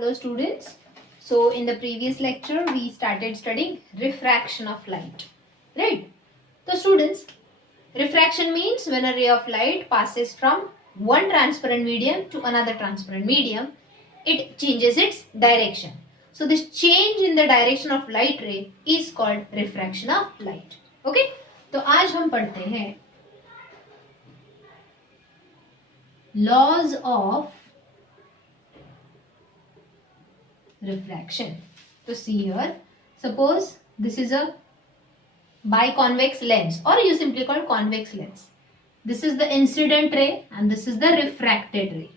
Hello students. So in the previous lecture we started studying refraction of light. Right? So students, refraction means when a ray of light passes from one transparent medium to another transparent medium, it changes its direction. So this change in the direction of light ray is called refraction of light. Okay? तो आज हम पढ़ते हैं laws of refraction. So see here, suppose this is a biconvex lens, or you simply call convex lens. This is the incident ray and this is the refracted ray.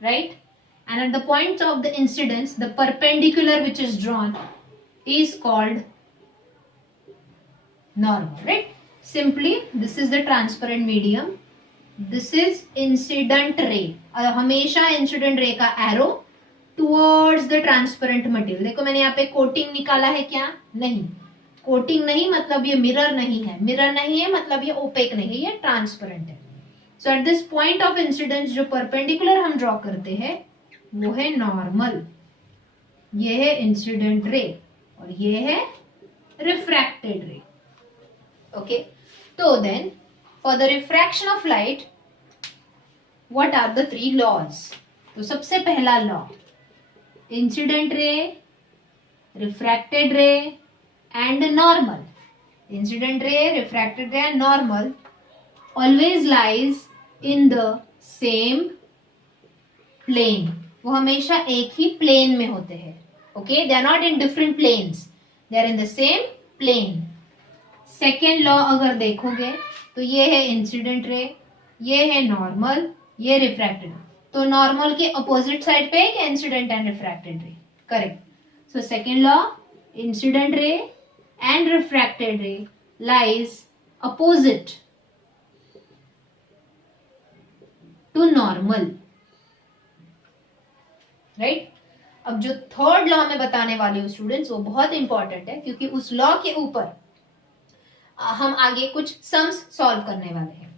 Right? And at the point of the incidence, the perpendicular which is drawn is called normal. Right? Simply, this is the transparent medium. This is incident ray. हमेशा incident ray का arrow towards the transparent material. देखो मैंने यहाँ पे coating निकाला है क्या? नहीं. Coating नहीं मतलब ये mirror नहीं है. Mirror नहीं है मतलब ये opaque नहीं है. ये transparent है. So at this point of incidence जो perpendicular हम draw करते हैं वो है normal. ये है incident ray और ये है refracted ray. Okay. So then, for the refraction of light, what are the three laws? तो सबसे पहला law, incident ray, refracted ray and normal. Incident ray, refracted ray and normal always lies in the same plane. वो हमेशा एक ही plane में होते हैं. Okay, they are not in different planes. They are in the same plane. Second law अगर देखोगे तो ये है इंसिडेंट रे, ये है नॉर्मल, ये रिफ्रैक्टेड. तो नॉर्मल के अपोजिट साइड पे है incident and refracted ray. Correct. So second law, incident ray and refracted ray lies opposite to normal. Right. अब जो थर्ड लॉ मैं बताने वाली हूँ स्टूडेंट्स वो बहुत इंपॉर्टेंट है क्योंकि उस लॉ के ऊपर हम आगे कुछ सम्स सॉल्व करने वाले हैं.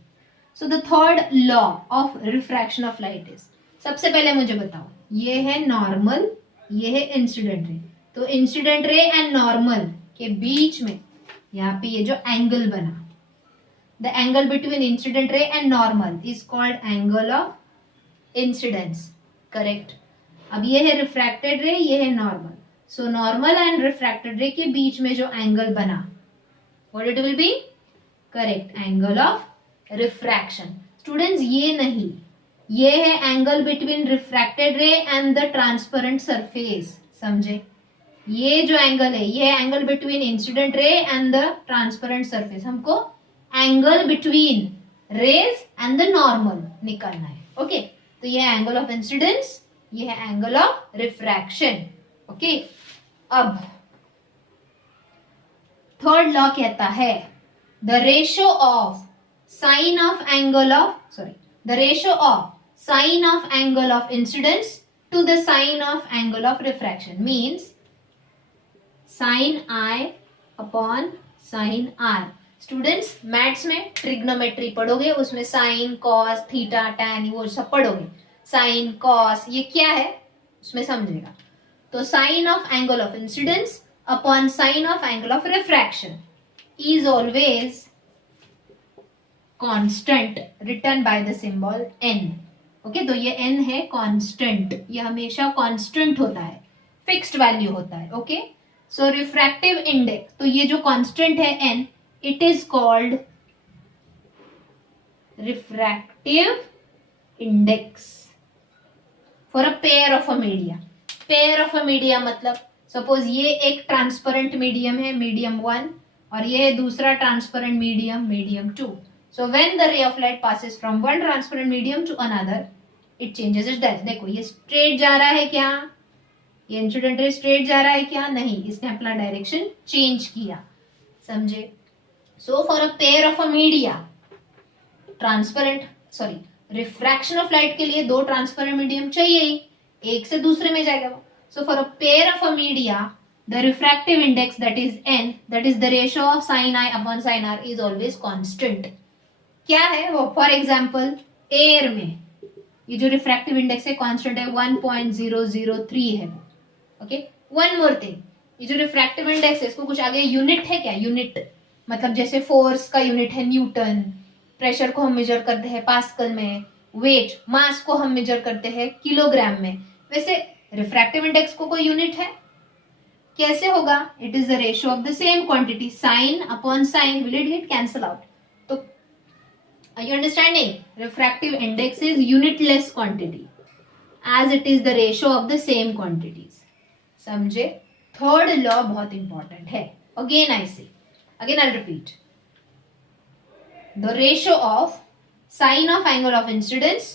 So the third law of refraction of light is, सबसे पहले मुझे बताओ, ये है नॉर्मल, ये है इंसिडेंट रे. तो इंसिडेंट रे एंड नॉर्मल के बीच में यहाँ पे ये जो एंगल बना, the angle between incident ray and normal is called angle of incidence. Correct. अब ये है रिफ्रैक्टेड रे, ये है normal. So normal and refracted रे के बीच में जो एंगल बना, what it will be? Correct, angle of refraction. Students, ये नहीं, ये है angle between refracted ray and the transparent surface. समझे? ये जो एंगल है ये है angle between incident ray and the transparent surface. हमको angle between rays and the normal निकालना है. ओके. तो ये है एंगल ऑफ इंसिडेंस, ये है एंगल ऑफ रिफ्रैक्शन. ओके. अब थर्ड लॉ कहता है the ratio of sine of angle of the ratio of sine of angle of incidence to the sine of angle of refraction means sine I upon sine R. Students maths में trigonometry पढ़ोगे, उसमें sine cos theta tan वो सब पढ़ोगे. Sine cos ये क्या है उसमें समझेगा. तो sine of angle of incidence upon sine of angle of refraction is always constant written by the symbol n. Okay, तो ये n है constant, ये हमेशा constant होता है, fixed value होता है. Okay, so refractive index, तो ये जो constant है n, it is called refractive index for a pair of a media. pair of a media मतलब सपोज ये एक ट्रांसपेरेंट मीडियम है, मीडियम 1, और ये है दूसरा transparent medium, medium 2. So when the ray of light passes from one transparent medium to another it changes its direction. देखो ये स्ट्रेट जा रहा है क्या, ये इंसिडेंट रे स्ट्रेट जा रहा है क्या, नहीं, इसने अपना डायरेक्शन चेंज किया. समझे? So for a pair of a media refraction of light के लिए दो ट्रांसपेरेंट मीडियम चाहिए ही, एक से दूसरे में जाएगा वो. So for a pair of a media, the refractive index, that is n, that is the ratio of sin I upon sin r, is always constant. क्या है वो? फॉर एग्जाम्पल एयर में ये जो रिफ्रैक्टिव इंडेक्स है constant है, 1.003 है वो. ओके, वन मोर थिंग, ये जो रिफ्रैक्टिव इंडेक्स है इसको कुछ आगे यूनिट है क्या? यूनिट मतलब जैसे फोर्स का यूनिट है न्यूटन, प्रेशर को हम मेजर करते हैं पास्कल में, वेट मास को हम मेजर करते हैं किलोग्राम में, वैसे रिफ्रैक्टिव इंडेक्स को कोई यूनिट है? कैसे होगा? It is the ratio of the same quantity, sine upon sine, will it get cancel out? तो are you understanding? Refractive index is unitless quantity as it is the ratio of the same quantities. समझे? Third law बहुत important है. Again I say, again I'll repeat. The ratio of sine of angle of incidence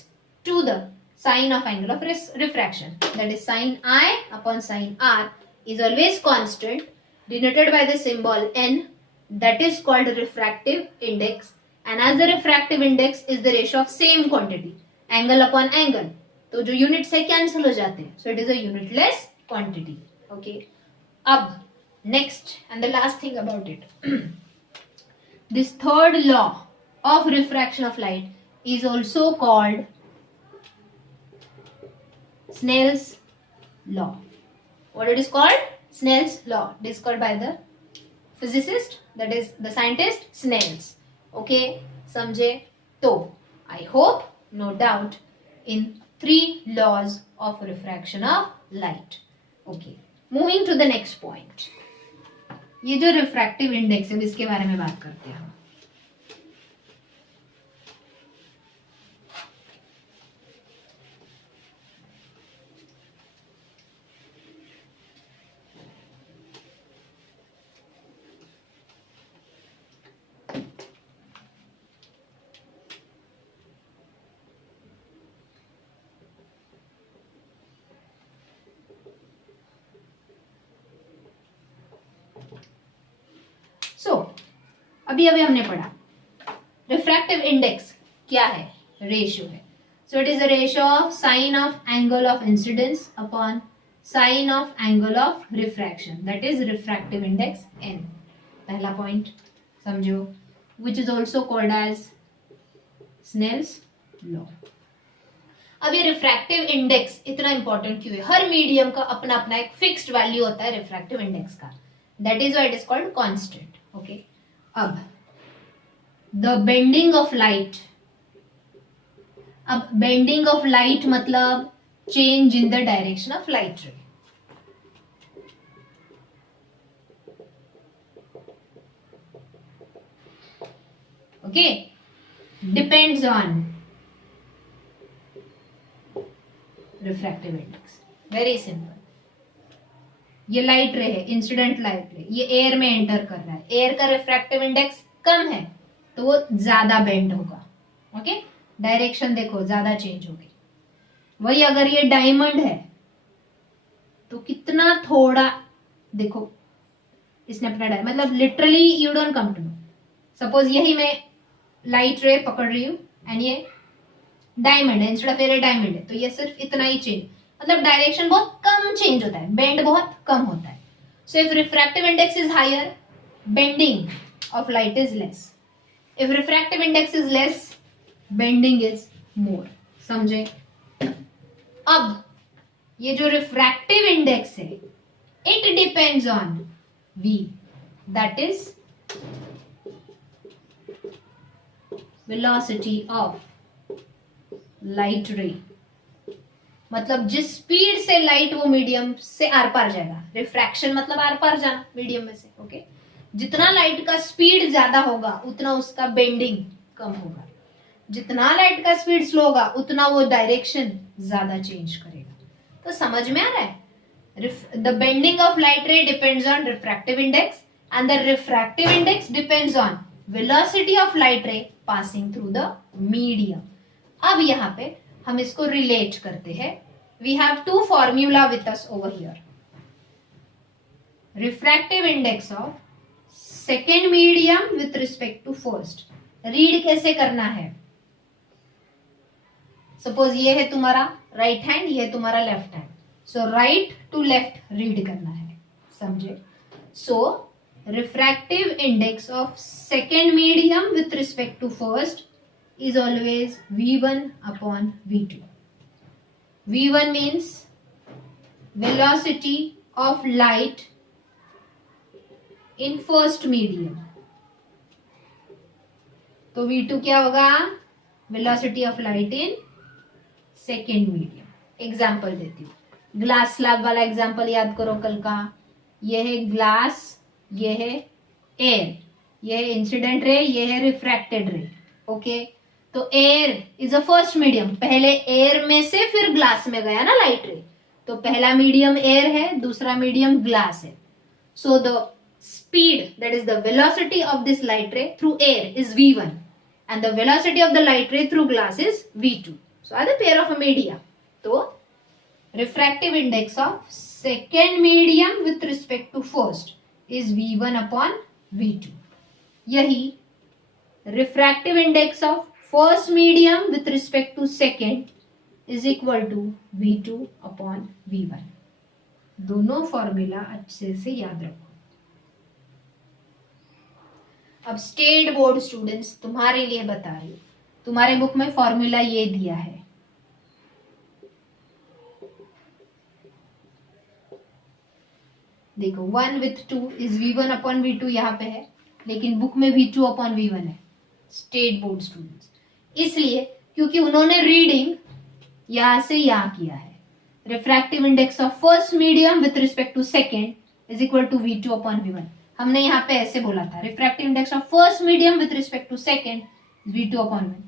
to the sine of angle of refraction, that is sin I upon sin R, is always constant, denoted by the symbol n, that is called refractive index. And as the refractive index is the ratio of same quantity, angle upon angle, तो जो units है cancel हो जाते हैं, so it is a unitless quantity. Okay. अब next and the last thing about it, this third law of refraction of light is also called Snell's law. What it is called? Snell's law. It is called by the physicist, that is the scientist Snell's. Okay, समझे? तो I hope, no doubt, in 3 laws of refraction of light. Okay, moving to the next point. ये जो refractive index है इसके बारे में बात करते हैं हम. अभी हमने पढ़ा रिफ्रैक्टिव इंडेक्स क्या है? रेशियो है. So it is the ratio of sine of angle of incidence upon sine of angle of refraction, that is refractive index n. पहला पॉइंट समझो, which is also called as Snell's law. अब ये refractive index इतना important क्यों है? हर medium का अपना अपना एक फिक्स्ड वैल्यू होता है रिफ्रैक्टिव इंडेक्स का, that is why it is called constant. Okay, अब द बेंडिंग ऑफ लाइट. अब बेंडिंग ऑफ लाइट मतलब change in the direction of light रे. Okay, depends on refractive index. Very simple. ये light रे है, incident light रे, ये air में एंटर कर रहा है. एयर का रिफ्रैक्टिव इंडेक्स कम है तो वो ज्यादा बेंड होगा. ओके, डायरेक्शन देखो ज्यादा चेंज होगी. वही अगर ये डायमंड है तो कितना थोड़ा देखो इसने अपना मतलब literally you don't come to know. Suppose यही मैं लाइट रे पकड़ रही हूं एंड ये डायमंड है, इंस्टेड ऑफ एयर डायमंड है, तो ये सिर्फ इतना ही चेंज, मतलब डायरेक्शन बहुत कम चेंज होता है, बेंड बहुत कम होता है. So if refractive index is higher, bending of light is less. If refractive index is less, bending is more. समझे? अब ये जो रिफ्रैक्टिव इंडेक्स है, it depends on v, that is velocity of light ray. मतलब जिस speed से light वो medium से आर पार जाएगा. रिफ्रैक्शन मतलब आर पार जाना मीडियम में से. ओके, जितना लाइट का स्पीड ज्यादा होगा उतना उसका बेंडिंग कम होगा. जितना लाइट का स्पीड स्लो होगा उतना वो डायरेक्शन ज्यादा चेंज करेगा. तो समझ में आ रहा है? The bending of light ray depends on refractive index and the refractive index depends on velocity of light ray passing through the medium. अब यहाँ पे हम इसको रिलेट करते हैं. We have two formula with us over here. Refractive index of second medium with respect to first. Read कैसे करना है? सपोज ये है तुम्हारा राइट हैंड, ये है तुम्हारा left hand. So right to left read करना है. समझे? सो refractive index of second medium with respect to first is always v1 upon v2. v1 means velocity of light in first medium. तो v2 क्या होगा? velocity of light in second medium. Example देती हूँ, glass slab वाला example याद करो कल का. यह है ग्लास, ये है एयर, ये है इंसिडेंट रे, ये है रिफ्रैक्टेड रे. ओके, तो air is a first medium. पहले एयर में से फिर ग्लास में गया ना लाइट रे, तो पहला मीडियम एयर है, दूसरा मीडियम ग्लास है. So the speed, that is the velocity of this light रे through air is v1 and the velocity of the light ray through glass is v2. So are the pair of a media. तो refractive index of second medium with respect to first is v1 upon v2. यही refractive index of first medium with respect to second is equal to v2 upon v1. दोनों formula अच्छे से याद रखो. अब state board students तुम्हारे लिए बता रही हूं, तुम्हारे बुक में फॉर्मूला ये दिया है. देखो 1 with 2 is v1 upon v2 यहाँ पे है, लेकिन बुक में v2 upon v1 है. स्टेट बोर्ड स्टूडेंट्स इसलिए क्योंकि उन्होंने रीडिंग यहां से यहां किया है. Refractive index of first medium with respect to second is equal to v2 upon v1. हमने यहाँ पे ऐसे बोला था, refractive index of first medium with respect to second v2 upon v1.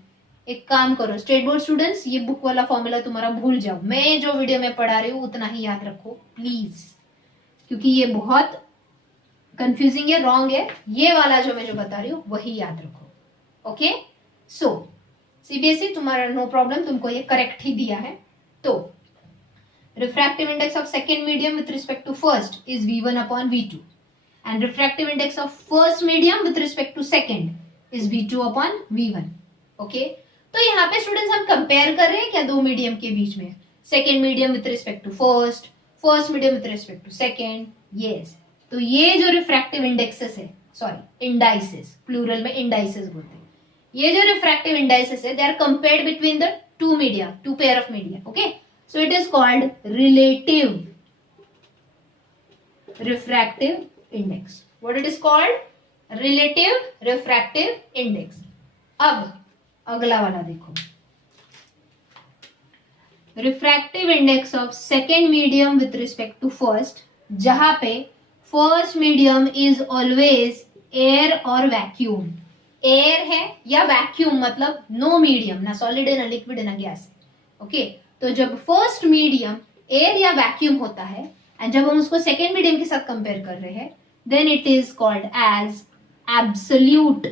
एक काम करो स्टेट बोर्ड स्टूडेंट्स, ये बुक वाला फॉर्मूला तुम्हारा भूल जाओ. मैं जो वीडियो में पढ़ा रही हूँ उतना ही याद रखो प्लीज, क्योंकि ये बहुत कंफ्यूजिंग है, रॉन्ग है. ये वाला जो मैं जो बता रही हूँ वही याद रखो. ओके, सो सीबीएसई तुम्हारा नो प्रॉब्लम, तुमको ये करेक्ट ही दिया है. तो refractive index of second medium with respect to first is v1 upon v2 and refractive index of first medium with respect to second is v2 upon v1. Okay, तो यहाँ पे students हम कंपेयर कर रहे हैं क्या दो मीडियम के बीच में? Second medium with respect to first, first medium with respect to second. Yes, तो ये जो रिफ्रैक्टिव इंडेक्सेस है, सॉरी इंडाइसेस, प्लूरल में इंडाइसेस बोलते हैं, ये जो रिफ्रैक्टिव इंडाइसेस है they are compared between the two media, two pair of media. Okay, so it is called relative refractive index. What it is called? Relative refractive index. अब अगला वाला देखो, refractive index of second medium with respect to first, जहां पे first medium is always air और vacuum. air है या vacuum, मतलब no medium, ना solid है ना liquid है ना gas. ओके, तो जब first medium air या vacuum होता है एंड जब हम उसको सेकेंड मीडियम के साथ कंपेयर कर रहे हैं, then it is called as absolute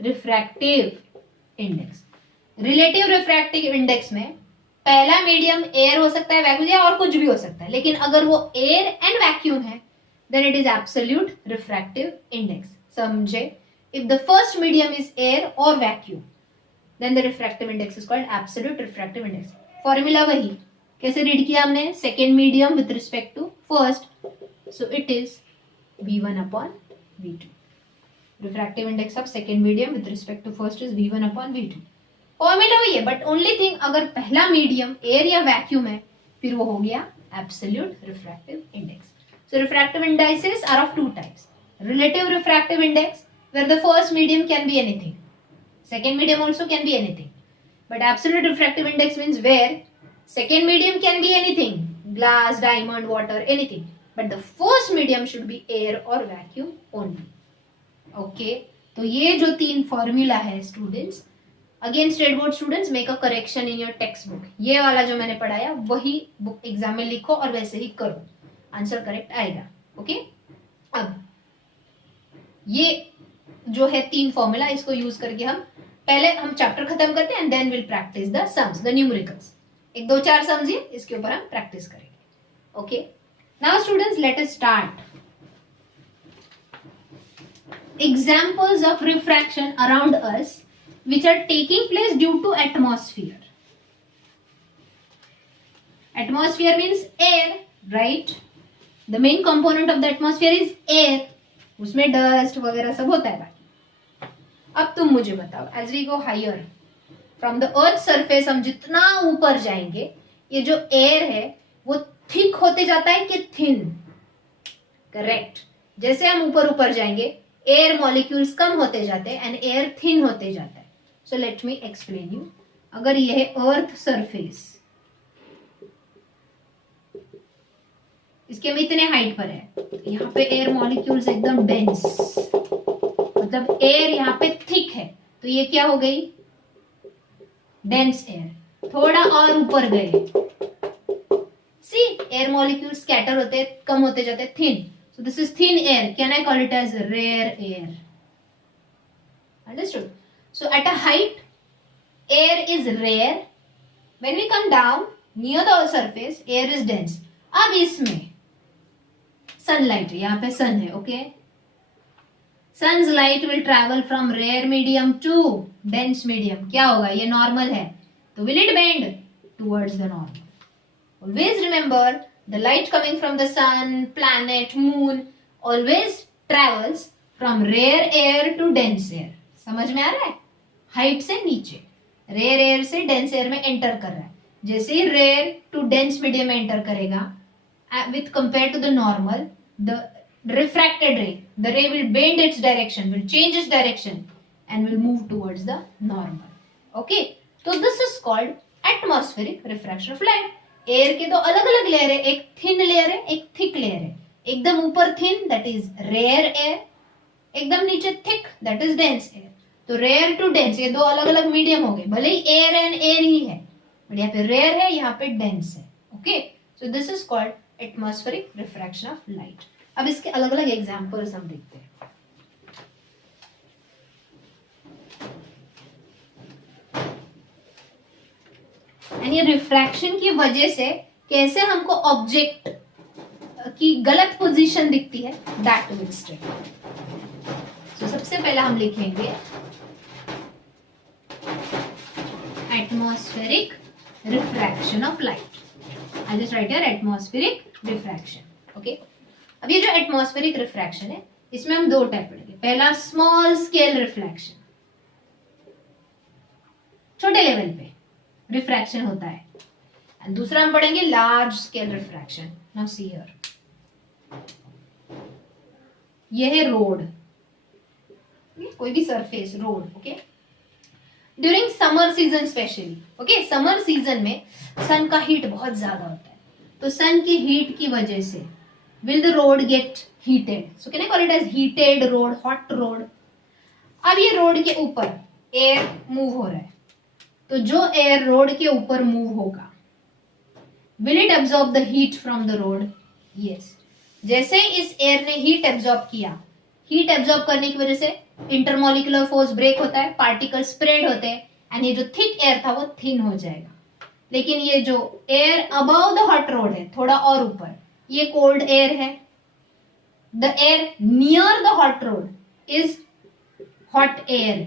refractive index. Relative refractive index में पहला मीडियम एयर हो सकता है, वैक्यूम या और कुछ भी हो सकता है, लेकिन अगर वो एयर एंड वैक्यूम है then it is absolute refractive index. समझे? If the first medium is air और vacuum then the refractive index is called absolute refractive index. Formula वही, कैसे रीड किया हमने? Second medium with respect to first, so it is v1 upon v2. Refractive index of second medium with respect to first is v1 upon v2. Formula वही है, but only thing अगर पहला medium air या vacuum है फिर वो हो गया absolute refractive index. So refractive indices are of two types. Relative refractive index where the first medium can be anything, second medium also can be anything, but absolute refractive index means where second medium can be anything, glass, diamond, water, anything, but the first medium should be air or vacuum only. Okay, तो ये जो तीन formula है students, again state board students make a correction in your text book. ये वाला जो मैंने पढ़ाया वही बुक एग्जाम में लिखो और वैसे ही करो, आंसर करेक्ट आएगा. ओके, अब ये जो है तीन फॉर्मूला, इसको यूज करके पहले हम चैप्टर खत्म करते हैं and then will practice the sums, the numericals. एक दो चार समझिए, इसके ऊपर हम प्रैक्टिस करेंगे. Okay, now students let us start. Examples of refraction around us which are taking place due to atmosphere. Atmosphere means air, right? The main component of the atmosphere is air, उसमें dust वगैरह सब होता है। अब तुम मुझे बताओ, as we go higher from the earth surface, हम जितना ऊपर जाएंगे ये जो एयर है वो थिक होते जाता है कि थिन? करेक्ट। जैसे हम ऊपर ऊपर जाएंगे एयर मॉलिक्यूल्स कम होते जाते हैं एंड एयर थिन होते जाता है। So let me explain you. अगर यह है अर्थ सरफेस, इसके हम इतने हाइट पर है, तो यहाँ पे एयर मॉलिक्यूल्स एकदम डेंस, मतलब एयर यहाँ पे थिक है, तो ये क्या हो गई? Dense air. थोड़ा और ऊपर गए, सी एयर मॉलिक्यूल्स स्कैटर होते, कम होते जाते, thin. So this is thin air, can I call it as rare air? Understood? So at a height air is rare, when we come down near the surface air is dense। अब इसमें sunlight है, यहाँ पे सन है, okay? sun's light will travel from rare medium to dense medium। क्या होगा? ये normal है, तो will it bend towards the normal? Always remember the light coming from the sun, planet, moon always travels from rare air to dense air। समझ में आ रहा है? हाइट से नीचे, रेयर एयर से डेंस एयर में एंटर कर रहा है। जैसे ही रेयर टू डेंस मीडियम में एंटर करेगा, with compare to the normal, the refracted ray, the ray will bend its direction, will change its direction and will move towards the normal. Okay, तो this is called atmospheric refraction of light. Air के दो अलग अलग layer है, एक thin layer है, एक thick layer है। एकदम ऊपर thin, that is rare air, एकदम नीचे thick, that is dense air. तो रेयर टू डेंस ये दो अलग अलग मीडियम हो गए, भले ही एयर एंड एयर ही है, बट यहाँ पे रेयर है, यहाँ पे डेंस है। Okay, so this is called atmospheric refraction of light. अब इसके अलग अलग एग्जांपल्स हम देखते हैं। एंड ये रिफ्रैक्शन की वजह से कैसे हमको ऑब्जेक्ट की गलत पोजीशन दिखती है, दैट विल स्टडी। तो सबसे पहले हम लिखेंगे atmospheric refraction of light। I just write here atmospheric refraction। okay, अब ये जो atmospheric refraction है, इसमें हम दो टाइप पढ़ेंगे। पहला स्मॉल स्केल रिफ्रैक्शन, छोटे लेवल पे रिफ्रैक्शन होता है, एंड दूसरा हम पढ़ेंगे large scale refraction. Now see here, ये है रोड, कोई भी surface, road. Okay, during summer season specially, okay, summer season में सन का हीट बहुत ज्यादा होता है, तो सन की हीट की वजह से will the road get heated. So can I call it as heated road, hot road. अब ये रोड के ऊपर एयर मूव हो रहा है, तो जो एयर रोड के ऊपर मूव होगा, will it absorb the heat from the road? Yes. जैसे इस एयर ने हीट एब्जॉर्ब किया, हीट एब्जॉर्ब करने की वजह से इंटरमोलिकुलर फोर्स ब्रेक होता है, पार्टिकल स्प्रेड होते हैं, एंड ये जो थिक एयर था वो थिन हो जाएगा। लेकिन ये जो air above the hot road है, थोड़ा और ऊपर, ये कोल्ड एयर है। The air near the hot road is hot air.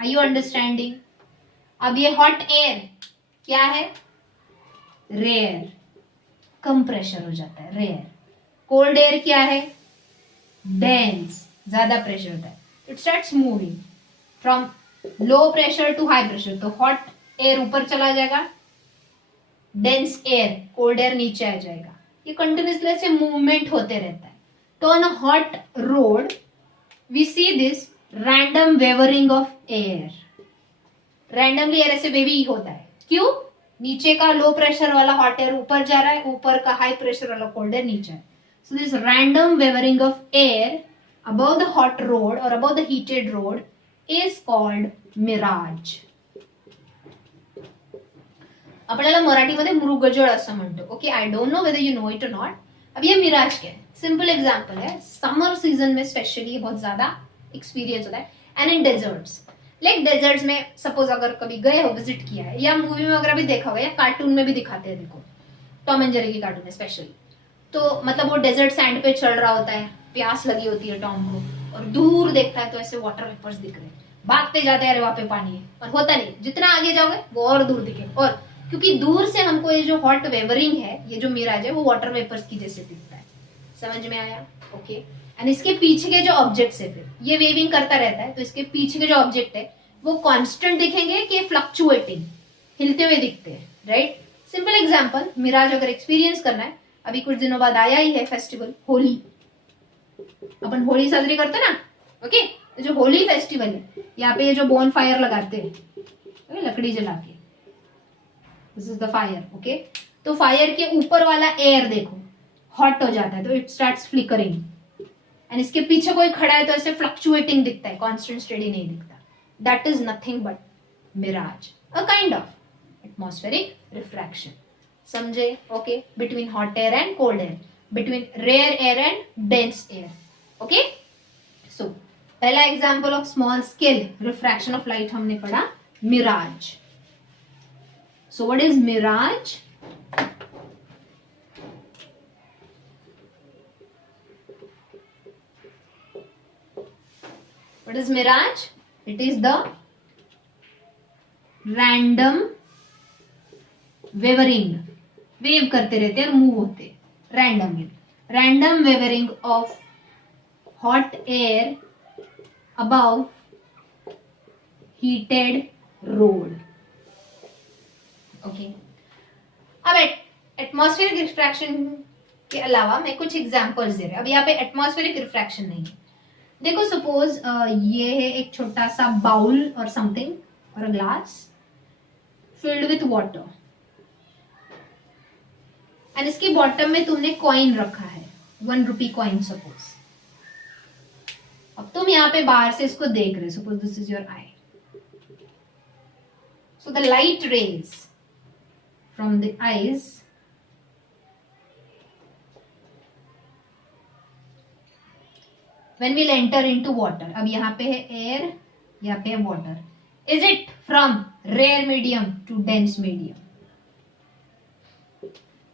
Are you understanding? अब ये हॉट एयर क्या है? रेयर, कम प्रेशर हो जाता है, रेयर। कोल्ड एयर क्या है? डेंस, ज्यादा प्रेशर होता है। It starts moving from low pressure to high pressure, तो हॉट एयर ऊपर चला जाएगा, डेंस एयर, कोल्ड एयर नीचे आ जाएगा। ये कंटिन्यूसली ऐसे मूवमेंट होते रहता है। तो on a hot road we see this random wavering of air. Randomly air ऐसे वेवी होता है, क्यों? नीचे का लो प्रेशर वाला हॉट एयर ऊपर जा रहा है, ऊपर का हाई प्रेशर वाला कोल्ड एयर नीचे है। So this random wavering of air above the hot road or above the heated road is called mirage। आपल्याला मराठीमध्ये मृगजळ असं म्हणतो। Okay, I don't know whether you know it और नॉट। अब ये मिराज क्या है? सिंपल एग्जांपल है, समर सीजन में स्पेशली बहुत ज्यादा एक्सपीरियंस होता है। And in deserts, like deserts में सपोज अगर कभी गए हो, विजिट किया है, या मूवी में वगैरह भी देखा होगा, या कार्टून में भी दिखाते हैं, देखो टॉम एंड जेरी की कार्टून है स्पेशली, तो मतलब वो डेजर्ट सैंड पे चल रहा होता है, प्यास लगी होती है टॉम को, और दूर देखता है तो ऐसे वाटर वेपर्स दिख रहे हैं, भागते जाते हैं, अरे वहां पे पानी है, और होता नहीं, जितना आगे जाओगे वो और दूर दिखे। और क्योंकि दूर से हमको ये जो हॉट वेवरिंग है, ये जो मिराज है, वो वाटर वेपर्स की जैसे दिखता है। समझ में आया? ओके। एंड इसके पीछे के जो ऑब्जेक्ट्स है, फिर ये वेविंग करता रहता है, तो इसके पीछे के जो ऑब्जेक्ट है वो कांस्टेंट दिखेंगे कि फ्लक्चुएटिंग, हिलते हुए दिखते हैं, राइट? सिंपल एग्जांपल, मिराज अगर एक्सपीरियंस करना है, अभी कुछ दिनों बाद आया ही है फेस्टिवल होली, अपन होली साजरी करते हैं ना, ओके? तो जो होली फेस्टिवल है, यहाँ पे ये जो बोन फायर लगाते हैं लकड़ी जला के, this is the fire, okay? तो फायर के ऊपर वाला एयर देखो हॉट हो जाता है, तो इट स्टार्ट्स फ्लिकरिंग, एंड इसके पीछे कोई खड़ा है तो ऐसे फ्लक्चुएटिंग दिखता है, कांस्टेंट स्टेडी नहीं दिखता. That is nothing but mirage, a kind of atmospheric refraction. समझे? Okay. Between hot air and cold air, between rare air and dense air. Okay. So पहला example of small scale refraction of light हमने पढ़ा, mirage. So what is mirage? What is mirage? It is the random wavering. Wave करते रहते हैं और move होते हैं randomly. Random wavering of hot air above heated road. Okay. अब atmospheric refraction के अलावा मैं कुछ एग्जांपल्स दे रहे. अब यहाँ पे एटमॉस्फेरिक रिफ्रैक्शन नहीं है. देखो सपोज ये है एक छोटा सा बाउल और समथिंग और glass filled with water, and इसके बॉटम में तुमने कॉइन रखा है, 1 रुपी कॉइन सपोज. अब तुम यहाँ पे बाहर से इसको देख रहे, suppose this is your I. So the light rays from the eyes when we'll enter into water. अब यहाँ पे है air, यहाँ पे है water. Is it from rare medium to dense medium?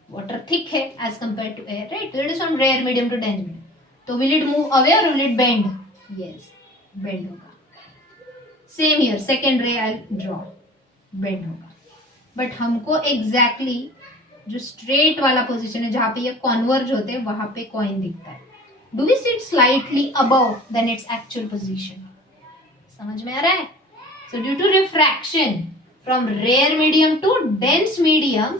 Water thick है as compared to air, right? So it is from rare medium to dense medium. तो will it move away or will it bend? Yes, bend होगा. Same here, second ray I'll draw, bend होगा. But हमको exactly जो straight वाला position है जहाँ पे ये converge होते हैं वहाँ पे coin दिखता है. Do we see it slightly above than its actual position? समझ में आ रहा है? So due to refraction from rare medium to dense medium,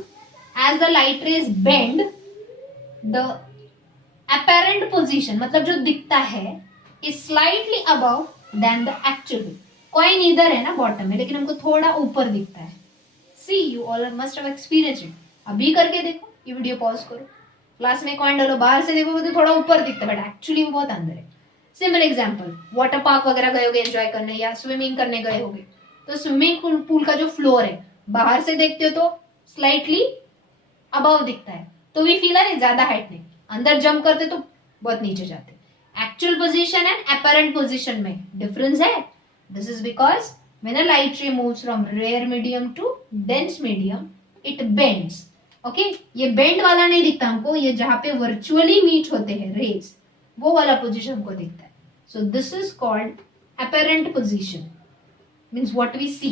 as the light rays bend, the apparent position मतलब जो दिखता है is slightly above than the actual. Coin इधर है ना बॉटम में, लेकिन हमको थोड़ा ऊपर दिखता है. See, you all must have experienced it. अभी करके देखो, ये वीडियो पॉज करो, क्लास में कॉइन डालो, बाहर से देखोगे तो थोड़ा ऊपर दिखता है, बट एक्चुअली वो बहुत अंदर है. सिंपल एग्जांपल, वाटर पार्क वगैरह गए होगे एंजॉय करने या स्विमिंग करने गए होगे, तो स्विमिंग पूल का जो फ्लोर है बाहर से देखते हो तो स्लाइटली अबव दिखता है, तो वी फील अरे ज्यादा हाइट नहीं, अंदर जंप करते तो बहुत नीचे जाते. Actual position and apparent position में डिफरेंस है. This is because when a light ray moves from rare medium to dense medium it bends. Okay. ये बेंड वाला नहीं दिखता हमको, ये जहां पे वर्चुअली मीट होते हैं रेज, वो वाला पोजीशन हमको दिखता है. So this is called apparent position, means what we see,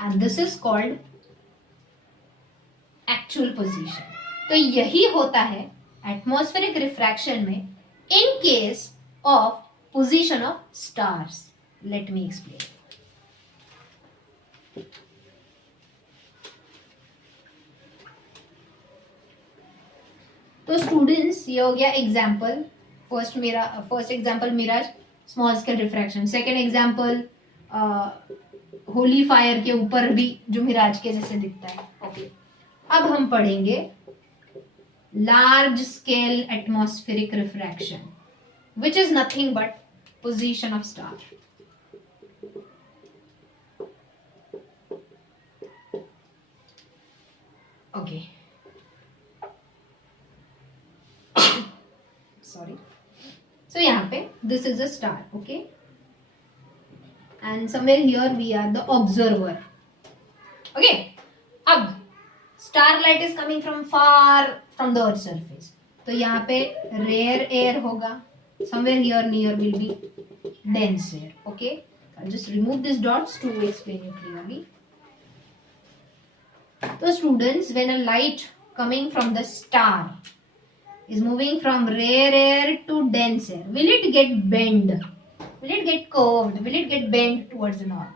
and this is called actual position. तो यही होता है एटमॉस्फेरिक रिफ्रैक्शन में in case of position of stars. Let me explain. तो स्टूडेंट्स ये हो गया example. First example mirage, small scale refraction. Second example Holi fire के ऊपर भी जो मिराज के जैसे दिखता है. ओके. अब हम पढ़ेंगे large scale atmospheric refraction, which is nothing but position of star. Okay. Sorry. So यहाँ पे this is a star, okay, and somewhere here we are the observer. Okay. अब starlight is coming from far from the earth's surface. तो यहाँ पे rare air होगा. Somewhere here near will be dense air. Okay. I'll just remove these dots to explain it clearly. So students, when a light coming from the star is moving from rare air to dense air, will it get bend? Will it get curved? Will it get bent towards the normal?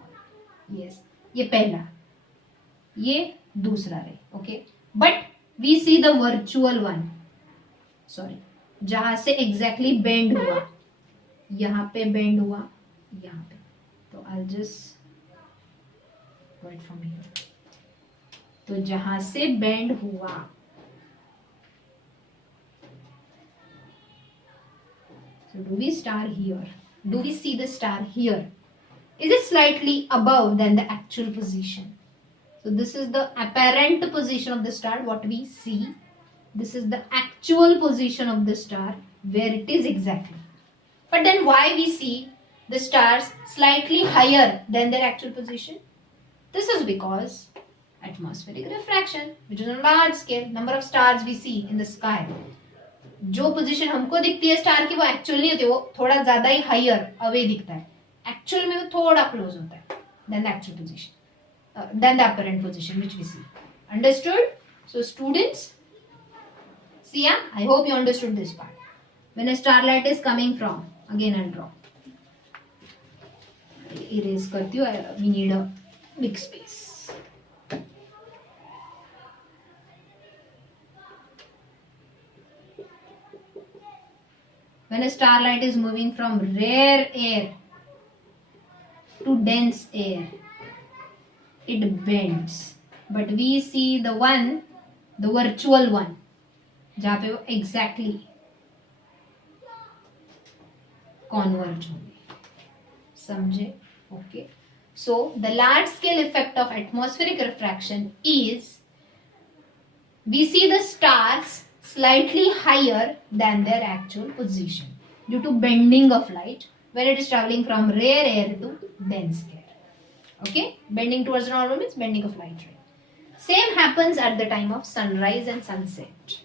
Yes. ये पहला, ये दूसरा रे. Okay. But we see the virtual one. Sorry. जहां से exactly bend हुआ, यहाँ पे bend हुआ, यहाँ पे. तो I'll just go it from here. तो जहां से bend हुआ, so do we star here? Do we see the star here? Is it slightly above than the actual position? So this is the apparent position of the star, what we see. This is the actual position of the star, where it is exactly. But then why we see the stars slightly higher than their actual position? This is because atmospheric refraction, which is on a large scale, number of stars we see in the sky. जो position हमको दिखती है star की वो actual नहीं होती, वो थोड़ा ज्यादा ही हायर अवे दिखता है. एक्चुअल में वो थोड़ा क्लोज होता है then the actual position, then the apparent position which we see. Understood? So students, see, yeah, I hope you understood this part. When a starlight is coming from, again I'll draw. Erase करती हूँ. We need a big space. When a starlight is moving from rare air to dense air, it bends. But we see the one, the virtual one, जहाँ पे वो exactly converge होंगे. समझे? Okay. So the large scale effect of atmospheric refraction is we see the stars slightly higher than their actual position due to bending of light when it is traveling from rare air to dense air. Okay, bending towards the normal means bending of light ray. Same happens at the time of sunrise and sunset.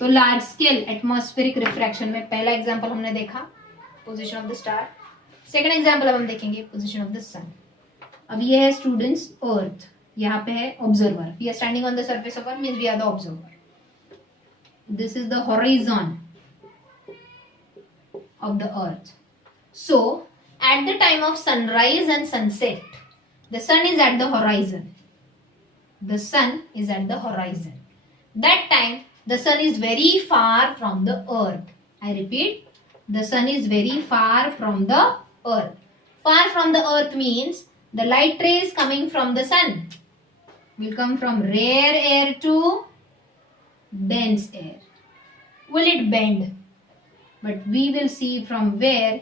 तो large scale atmospheric refraction में पहला example हमने देखा position of the star. Second example अब हम देखेंगे position of the सन. अब ये है स्टूडेंट्स अर्थ, यहाँ पे है observer. We are standing on the surface of earth means we are the observer. This is the horizon of the earth. So at the time of sunrise and sunset, the sun is at the horizon. The sun is at the horizon. That time the sun is very far from the earth. I repeat, the sun is very far from the earth. Far from the earth means the light rays coming from the sun will come from rare air to dense air. Will it bend? But we will see from where